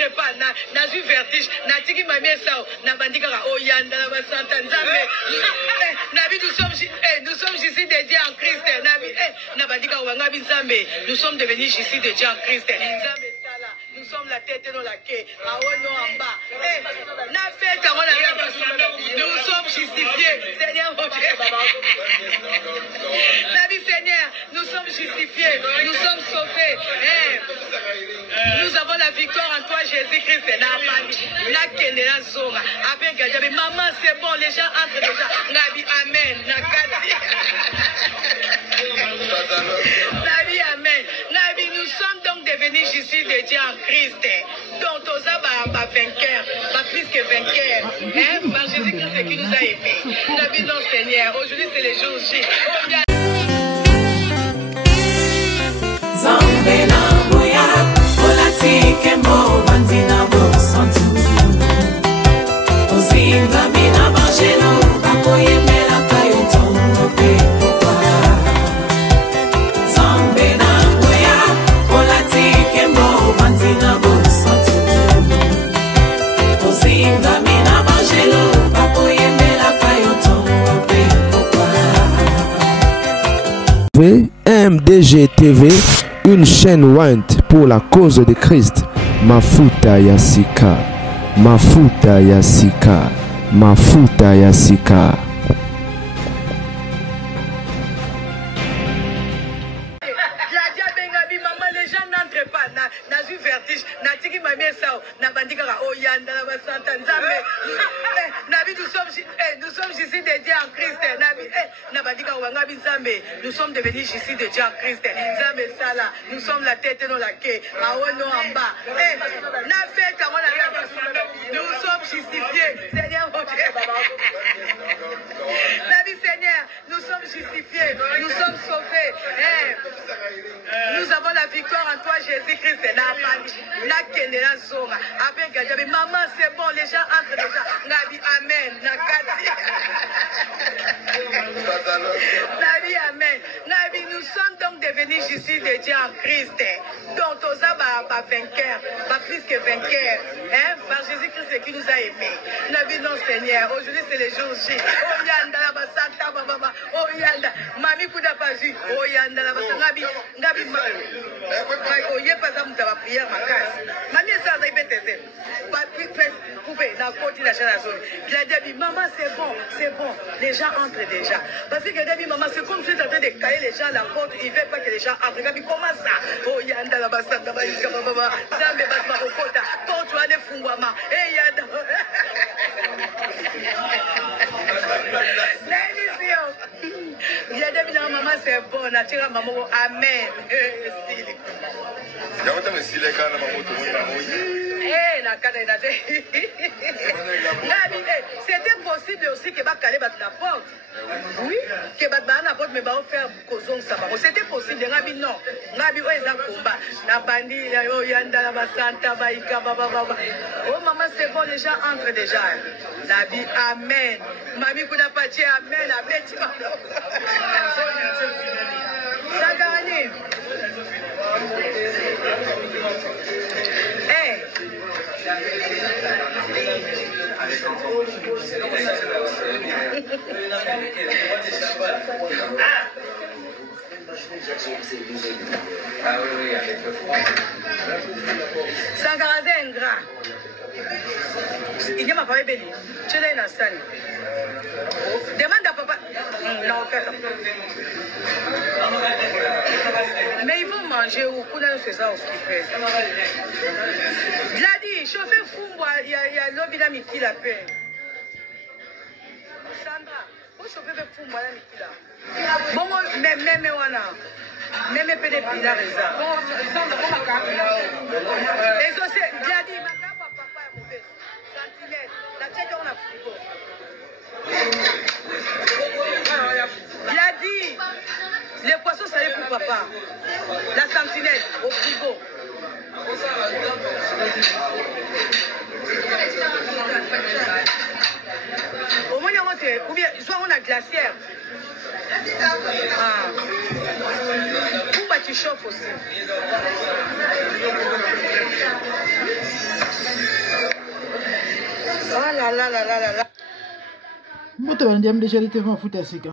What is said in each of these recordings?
n'entre pas, n'a eu vertige, n'a tiki ma mère ça, n'a bandika oyanda la basanta nzambe. Nous sommes ici des dieux en Christ. N'a bandika wangabi nzambe. Nous sommes devenus ici des dieux en Christ. Nzambe sala, nous sommes la tête et non la queue. Aono en bas. N'a fait quand on a nous sommes justifiés. Seigneur mon Dieu. Nabi Seigneur, nous sommes justifiés. Nous sommes sauvés. Nous avons la victoire en toi, Jésus-Christ. Maman, c'est bon, les gens entrent déjà. Nabi, Amen. Nabi, Amen. Nabi, nous sommes donc devenus ici des dieux en Christ. Donc, on a vainqueur, pas plus que vainqueur. Par Jésus-Christ qui nous a aimés. Nabi, non, Seigneur. Aujourd'hui, c'est les jours J. MDG TV, une chaîne Went pour la cause de Christ. Mafuta Yasika, Mafuta Yasika, Mafuta Yasika. Les gens n'entrent pas, n'a eu vertige, n'a tiki ma mère ça, n'a bandika oyanda la basanta nzambe. Nous sommes ici des dieux en Christ. Nous sommes devenus ici des dieux en Christ. Nous sommes la tête et non la queue. Aono en bas. Nous sommes justifiés. Seigneur mon Dieu. Nabi Seigneur, nous sommes justifiés. Nous sommes sauvés. Nous avons la victoire en toi, Jésus-Christ. Maman, c'est bon, les gens entrent déjà. Nabi, Amen. Nabi, Amen. Nabi, nous sommes donc devenus ici des dieux en Christ. Donc, on a vainqueur, pas plus que vainqueur. Par Jésus-Christ qui nous a aimés. Nabi, non, Seigneur. Aujourd'hui, c'est les jours J. Oyanda la basanta, baba. Oyanda. Mami Kouda Pazu. Oyanda la basanta. Nabi, oye pas ça, vous avez prière ma casse. Mami, ça, ça y peut être. Coupé, dans le côté de la chaîne. Il a dit, maman, c'est bon. Les gens entrent déjà. Parce que dit, maman, c'est comme si tu es en train de caler les gens à la porte. Il ne veut pas que les gens entrent. Gabi, comment ça? Oh, Yanda la basanta, baba. Zambe basma okota. Quand tu as des fungwama. Eh, Yanda. Il a dit, maman, c'est bon. Natira, maman, amen. C'était possible aussi que Bakale batte la porte. Oui, que batte la porte, mais va faire causon ça. C'était possible. Nabi non. Nabi ouais ça combat. Na bandi yo yanda la basanta baika baba. Oh maman c'est bon, les gens entrent déjà. Nabi amen. Mami kuna patie amen. Abeti maman. Ça gagne. Sangarazé ingrat. Il y a ma papa Béli. Tu l'as dans salle. Demande à papa. Non, mais ils vont manger ou pour nous faire ça au fait. Il a dit, chauffeur fou, il y a l'objet qui la paix. Sandra, vous chauffez fou, moi la miki là. Bon, même wana. Même pédé pila reza. Sandra, comment ma carte là? Les autres, il a dit, ma carte papa est mauvaise. Sentinelle, la tête on a frigo. Il a dit, les poissons salés pour papa. La sentinelle au frigo. Au moins, ou bien, soit on a glacière. Pourquoi tu chauffes aussi? là là là là là. Moto bandiam déjà l'été mafuta sika.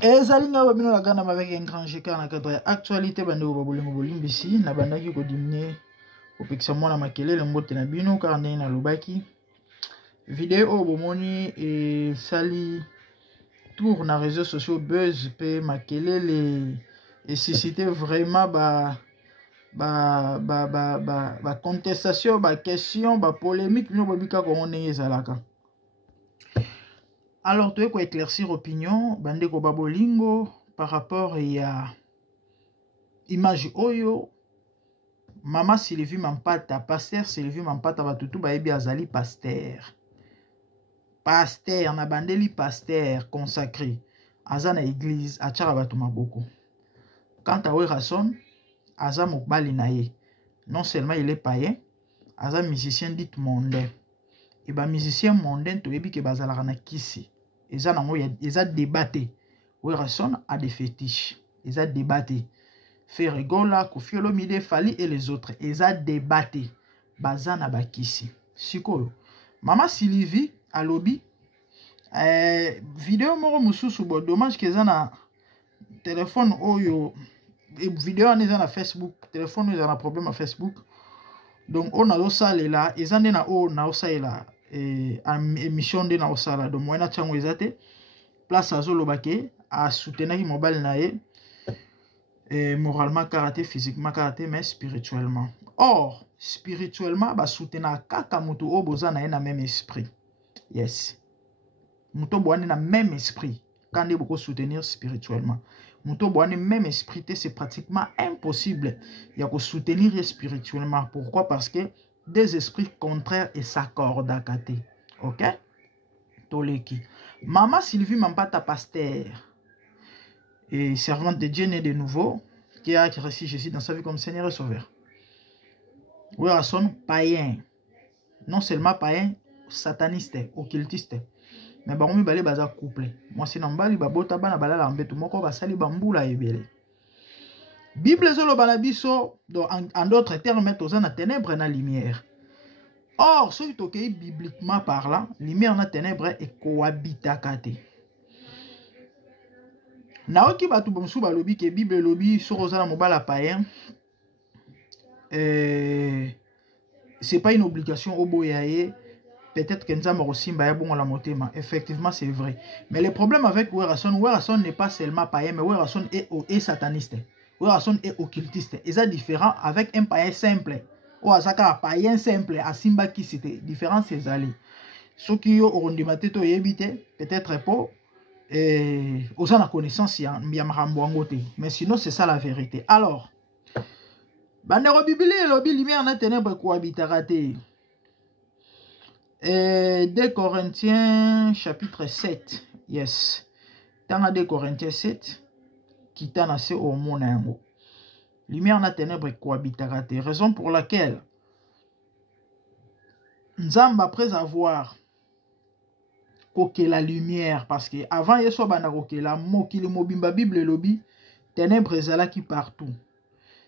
Ezalinga babino la gana avec un grand jeka na cadre actualité bande ko bolingo bolimbisi na bandaki ko diminuer ko pekisa mona makelele mbote na bino car na lobaki vidéo bomoni et sali tour na réseaux sociaux buzz pe makelele et susciter vraiment ba contestation ba question ba polémique no bobika ko on ezalaka. Alors, tu veux éclaircir opinion, bande ko babolingo par rapport à image oyo, Mama Sylvie Mampata, pasteur Sylvie Mampata batutu baebi azali pasteur. Pasteur, na bandeli pasteur consacré. Aza na église, achara batu maboko. Quant à Werason, aza mokbali na ye. Non seulement il est païen, aza musicien dit mondain. Et ba musicien mondain, tu ebi ke bazalaka na kisi. Eza nango eza débatté. Werason a des fétiches. Eza débatté. Ferregola, Koffi Olomide, Fally et les autres. Eza débatté. Baza na bakisi. Sikoyo. Mama Sylvie a lobby. Vidéo moro mususu bo dommage que eza na téléphone oyo vidéo on eza na Facebook, téléphone eza na problème à Facebook. Donc on a osalela eza na o na osalela émission de na osala donc moi na tchango ezate place azolobake a soutenir mobile na ye moralement karaté, physiquement karaté mais spirituellement. Or spirituellement ba soutenir kaka mutu o boza na ye na même esprit. Yes. Muto boane na même esprit quand il beaucoup soutenir spirituellement. Muto boane même esprit c'est pratiquement impossible il y a que soutenir spirituellement. Pourquoi? Parce que des esprits contraires et s'accordent à côté. OK? Toleki. Mama Sylvie Mampata pasteur et servante de Dieu née de nouveau qui a reçu Jésus dans sa vie comme Seigneur et Sauveur. Werason païen. Non seulement païen, sataniste, occultiste. Mais baromi balé baza couple. Moi c'est nambali babota bana balala mbetu moko basali bambula ebele. Bible zolo balabiso en d'autres termes toza na ténèbres na lumière. Or ce qui tokei bibliquement parlant, lumière na ténèbres et cohabitakate. Naoki batu bomsu balobi ke Bible lobi soroza na mobala païen. C'est pas une obligation au boyaye. Peut-être que nous avons aussi la motema. Effectivement, c'est vrai. Mais le problème avec Werason n'est pas seulement païen, mais Werason est sataniste. Werason est occultiste. Et c'est différent avec un païen simple. Ou un païen simple, à Simba qui c'était différent, c'est allé. Ceux qui ont demandé de éviter, peut-être pas, aux gens la connaissance, il y a mais sinon, c'est ça la vérité. Alors, Bandero Bible, lobby lumière na ténèbres cohabitarate. 2 Corinthiens chapitre 7. Yes. Dans 2 Corinthiens 7, qui t'a nassé au monde. Lumière na ténèbres cohabitarate. Raison pour laquelle Nzamba après avoir coqué la lumière, parce que avant yeso bana coqué la mokili mobimba Bible lobby ténèbres zala qui partout.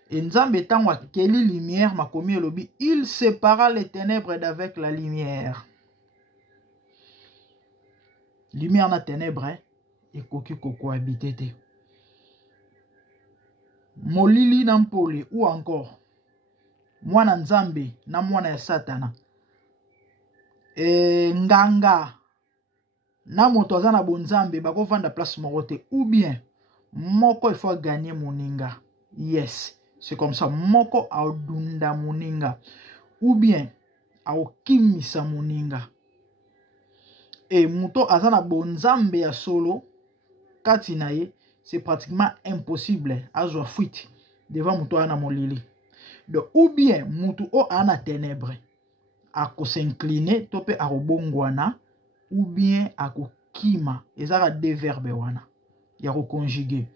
Et Nzambe étant wa keli lumière ma commis lobby, il sépara les ténèbres d'avec la lumière. Lumière na ténèbres et koki koko habité. Molili nampole ou encore mwana Nzambe na mwana ya Satana. Nganga na moto aza na bonzambe bako vanda place morote ou bien moko il faut gagner moninga. Yes. C'est comme ça. Moko audunda muninga. Ou bien aokimisa muninga. Et muto azana bonzambe ya solo. Katinaye. C'est pratiquement impossible. Azwa fuite. Devant muto ana molili. Donc ou bien muto o ana ténèbre. Ako s'incliner. Tope arobongwana. Ou bien ako kima. Ezara deux verbes wana. Yako conjuguer.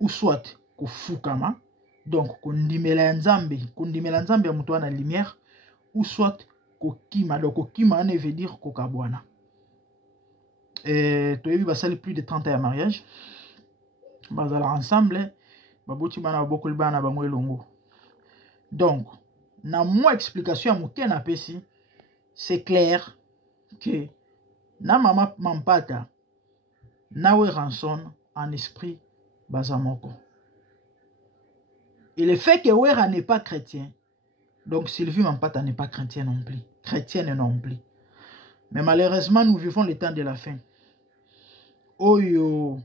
Ou soit ko fukama. Donc, kondimela nzambe ya mutu na lumière, ou soit kokima. Donc, kokima ne veut dire kokabwana. Toyebi basali plus de 30 ans de mariage. Bazala ensemble, baboti bana bokoli bana bango elongo. Donc, na moi explication ya muke na pesi, c'est clair, que na mama Mampata na we ranson en esprit bazamoko. Et le fait que Wera n'est pas chrétien, donc Sylvie Mampata n'est pas chrétien non plus, chrétienne non plus. Mais malheureusement, nous vivons le temps de la fin. Oyo,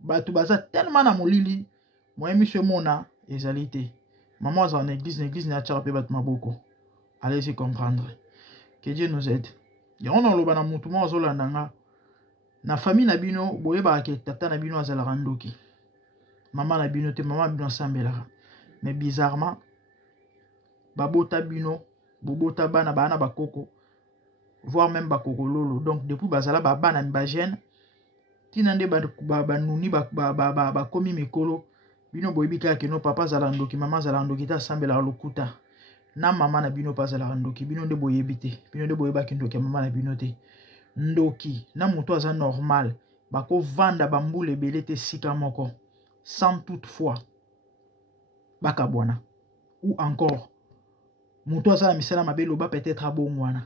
batu baza tellement na molili, moi monsieur mona ezalité. Maman est en église n'a pas pe batu maboko. Allez-y comprendre. Que Dieu nous aide. On a loba na mutu mo azolandanga. Na famille na bino boyeba ke tata na bino azala randoki. Maman na bino te maman bino sambelaka. Mais bizarrement babota bino, bobota bana bana bakoko, voire même bakoko lolo. Donc depuis bazala bana mbajene tinande banuni bakomi mikolo bino boyebika ke no papa zala ndoki maman zala ndoki ta sambela lokuta. Na maman na bino pas zala ndoki bino nde boyebite bino nde boyeba ke ndoki maman na bino te. Ndoki na muto aza normal bako vanda bambule belete sika moko sans toutefois bakabwana ou encore muto aza na misala mabelo ba peut-être abongwana.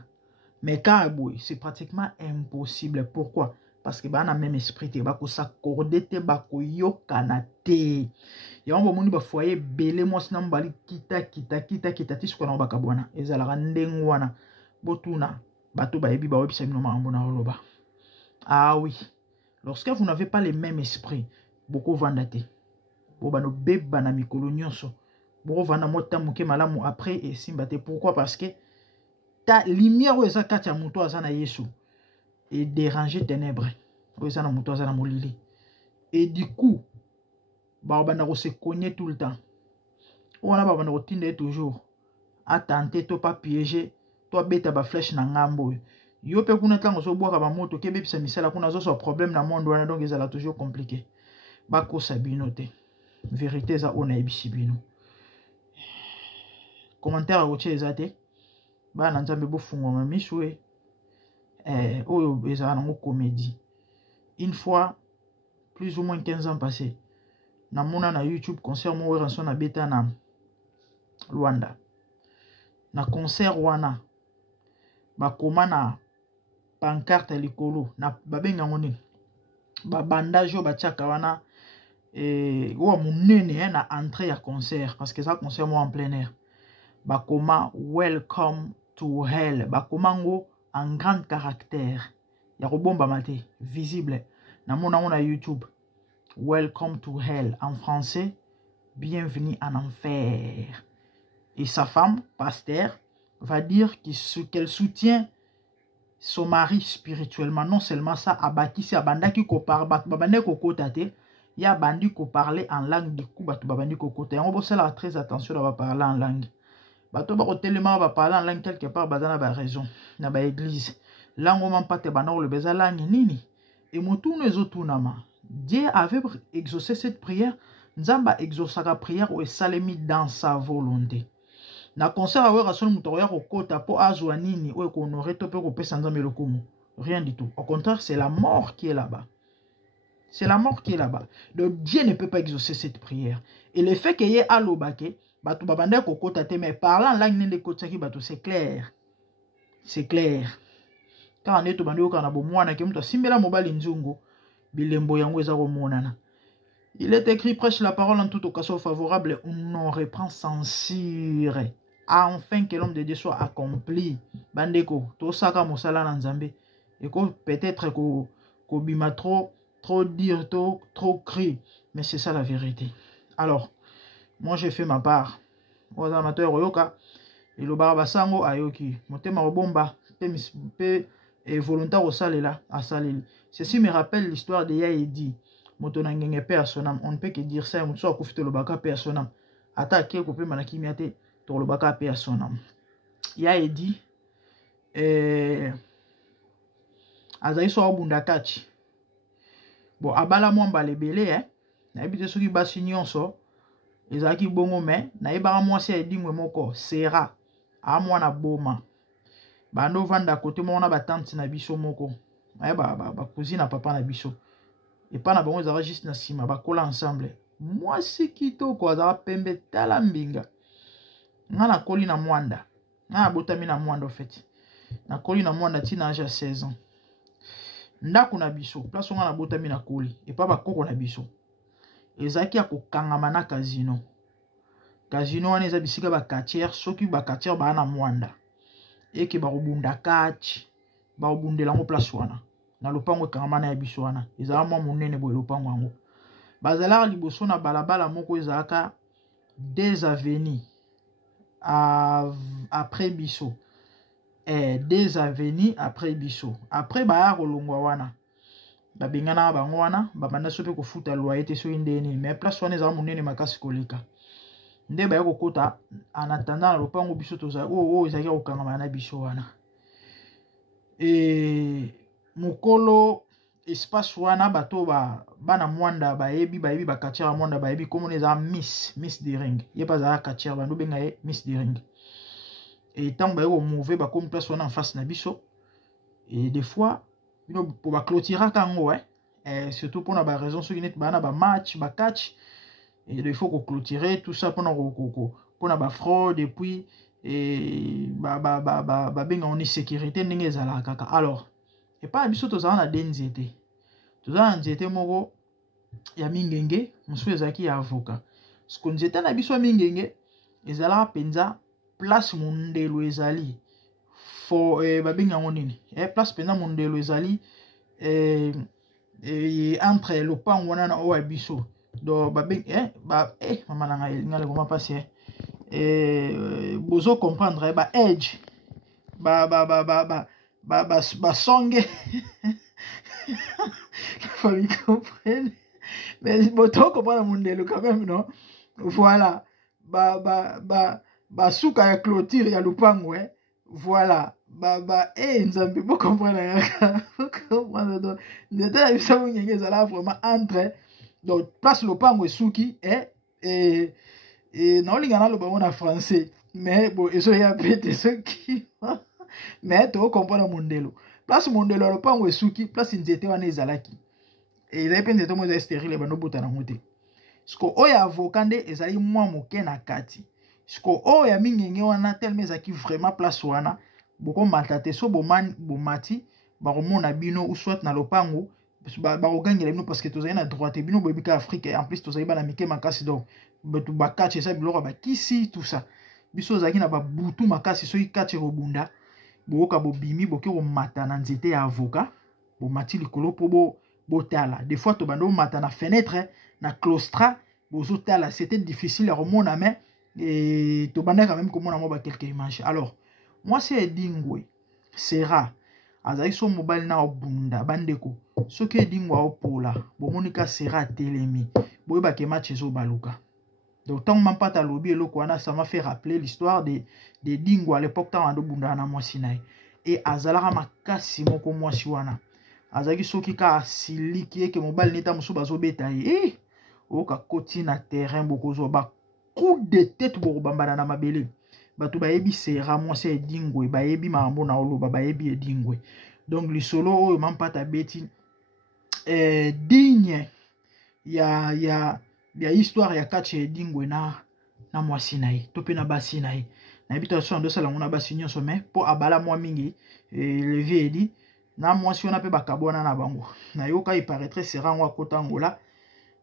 Mais Kaboui, c'est pratiquement impossible. Pourquoi? Parce que bana même esprit te bako s'accorder te bako yokana te. Ya on ba foyer belé mo sina mbali kita ti siko na bakabwana. Ezala ndengwana botuna bato ba ebi ba webisa bino mambo na oloba. Ah oui. Lorsque vous n'avez pas les mêmes esprits, beaucoup vandate. Bo bano beba na mikolo nyonso. Bo vanda mota muke malamu après et simbate. Pourquoi? Parce que ta lumière ou eza kati ya muto azana Yesu et déranger ténèbres ou eza na muto azana molili. Et du coup ba bana ko se cogner tout le temps. On a ba bana ko tinde toujours à tenter to pas piéger to beta ba flèche na ngambo. Yo pe kuna tango so boka ba moto ke bebisa misala kuna zo so problème na monde wana donc ezala toujours compliqué. Ba ko sabino te. Vérité za ona ebisi bino. Commentaire à rocher ezate. Bana nzambe bofungwa mamiswe oyo ezala nango comédie. Une fois plus ou moins 15 ans passés na mona na YouTube concert mo ranson na beta na Luanda. Na concert wana bakoma na pancarte likolo na babenga ngoni ba bandage ba tchaka wana wa munene na entrée ya concert parce que ça concert mo en plein air. Bakoma welcome to hell. Bakomango en grand caractère. Ya robomba mate visible. Na mona YouTube. Welcome to hell. En français, bienvenue en enfer. Et sa femme, pasteur, va dire qu'elle soutient son mari spirituellement. Non seulement ça, abaki si abandaki ko par babane ko kotate, ya bandi ko parler en langue du coup batu babandi ko kotate. On va très attention à parler en langue. Bato ba tellement ba parler en langue quelque part bazana ba raison na ba église langue man pas te banor le beza langue nini et motu nezotunama. Dieu avait exaucé cette prière. Nzamba exauça la prière ou salemi dans sa volonté. Na concert awe rason mutoya ko kota po azwa nini ou ko honorer to pe ko pesa nzambe lokumu. Rien du tout. Au contraire, c'est la mort qui est là-bas. C'est la mort qui est là-bas. Donc Dieu ne peut pas exaucer cette prière. Et le fait qu'il y ait alobake bato babanda kokota te mais parlant en langue nende kotaki bato c'est clair. C'est clair. Quand on est au bando kana bo mwana ke muto simbela mobali nzungu bilembo yango eza ko monana. Il est écrit prêche la parole en toute occasion favorable, on reprend censure. Afin que l'homme de Dieu soit accompli. Bandeko, to saka mosala na nzambe. Et que peut-être ko bima trop dire trop cri, mais c'est ça la vérité. Alors moi j'ai fait ma part. Aux amateurs oyoka et le barabasango ayoki. Motema obomba pe et volontaire au salela à saleli. Ceci me rappelle l'histoire de Yaedi. Motona ngenge pe à son âme. On ne peut que dire ça. Motso akufite le baka pe à son âme. Attaquer ko pe manaki miate to le baka pe à son âme. Yaedi azai so obunda kachi. Bon abala mwamba lebele na ebite soki basi nyonso ezaki bongo me na ebara mwasi ya edingwe moko sera a mwana boma bando vanda kote mona ba tante na biso moko ba cousine na papa na biso et pas na bango ezara juste na sima ba kola ensemble mwasi kitoko azara pembe tala mbinga nga na koli na mwanda nga na botami na mwanda en fait na koli na mwanda tina âge ya 16 ans ndako na biso place on a botami na koli et pas ba koko na biso ezaki ya kokangama na casino wana eza bisika ba quartier soki ba quartier ba na mwanda eke ba robunda catch ba robundela ngo place wana na lopango kangama na ya biso wana ezala mwa monene boye lopango yango bazalaka liboso na balabala moko ezalaka des avenues après biso des avenues après biso après baya kolongwa wana babengana bango wana babanda so pe kofuta loyer te soki ndeni mais place wana ezala monene makasi koleka nde baya kokota en attendant na lopango biso tozala oyo ezalaki kokangama na biso wana mokolo espace wana bato bana mwanda bayebi bakatier ya mwanda bayebi komona eza miss de ring ye pa azala katier bando benga ye miss de ring et ntango baye komove bakomi place wana en face na biso et des fois bino po baclotiraka yango surtout mpona baraison soki neti bana bamatch bacatch et il faut clôturer tout ça mpona bafraude et puis babenga oni sécurité ndenge ezalaka kaka alors epai biso tozala na de nzete tozala na nzete moko ya mingenge mosusu ezalaki ya avocat siko nzete na biso ya mingenge ezalaka mpenza place mondelo ezali babenga yango nini place mpenza mondelo ezali entre lopango wana na oyo ya biso donc mama na ngai elinga lekoma mpasi bozo comprendre ba edge basonge famille comprenne mais boto comprendre mondelo quand même non voilà basuka ya clôture ya lupango voilà nzambe bo comprendre donc ndete ya biso mongenge ezala vraiment entre donc place lupango esuki naolinga naloba ngo na français mais bon ezoya pete soki mais tokocomprendre mondelo place mondelo ya lopango esuki place nzete wana ezalaki ezali mpe nzete mo ezali stérile bandobota nango te siko oyo ya avocat nde ezali mwa moke na kati siko oyo ya mingenge wana telema ezalaki vraiment place wana bokomata te so bomati bakomona bino ou soit na lopango bakogangela bino parce que tozali na droite bino boyebi ka Afrique en plus tozali bana mike makasi donc bato bakatch eza biloko bakisi tout ça biso ozalaki na babutu makasi soki kati kobunda boyoka bobimi boke komata na nzete ya avocat bomati likolo mpo botala des fois tobanda bomata na fenêtre na claustra bozotala c'était difficile ya komona mais tobanda quand même komona mwa quelques images alors moi c'est Edingwe Sera azali so mobali na obunda bandeko soki Edingwe opola bomonika Sera telemi boyebake match ezobaluka. Donc, tant que je pas lobby, ça m'a fait rappeler l'histoire de Dingo à l'époque, tant que je na Mwasinaï. Et Azalara makasi moko Mwasiwana. Azaki soki ka siliki ke mobile neta musu bazo betaye. Oka koti na terrain bokozo ba coup de tête bo bambana na mabele. Batu bayebi Sera Mwasi Dingo bayebi mambo na oloba bayebi Dingo. Donc li solo o mampata beti digne ya histoire ya kache Edingwe na mwasi na ye to pe na basi na ye na bito so ndo sala ngona basi nyonso mais po abala mwa mingi levé edi na mwasi ona pe bakabona na bango na yoka il paraîtrait Sera ngwa kota ngola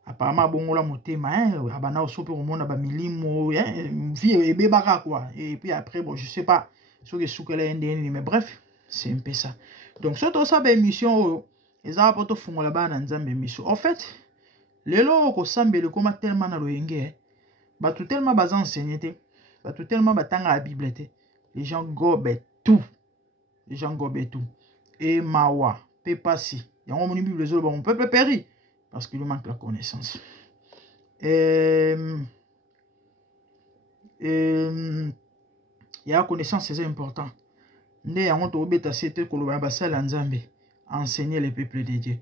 apparemment bongola motema abana so pe komona ba milimo vie ebebaka quoi et puis après bon je sais pas ce que soukela ndeni mais bref c'est un peu ça donc surtout ça ba émission ezala poto fungola bana nzambe émission en fait lelo ko sambele koma tellement na loyenge batu tellement baza enseigné te batu tellement batanga la bible te les gens gobent tout et mawa pe passi yango moni bible zo bon peuple péri parce qu'il manque la connaissance ya connaissance c'est important nde yango to beta c'était ko loba basala nzambe enseigner les peuples de Dieu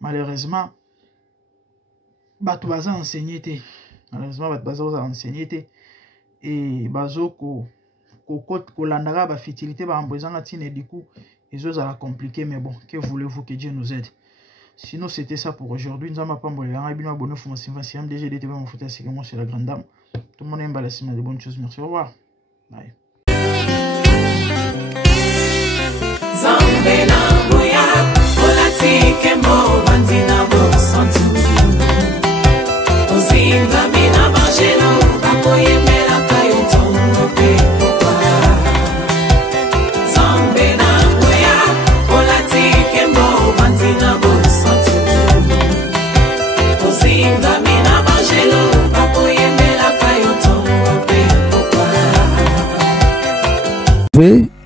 malheureusement bato baza enseigné te malheureusement bato baza enseigné te et bazo kolandaka ba fertilité ba ambozanga tine du coup ezozala compliqué mais bon que voulez-vous que Dieu nous aide sinon c'était ça pour aujourd'hui nous avons pas mbolanga bino abonné fuma simvasiam DGD TV mon fouta c'est moi c'est la grande dame tout le monde aime la de bonnes choses merci au revoir bye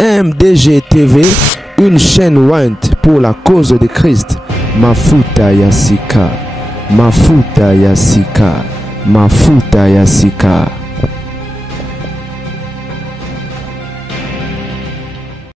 MDG TV, une chaîne Wint pour la cause de Christ. Mafuta ya Sika, Mafuta ya Sika, Mafuta ya Sika.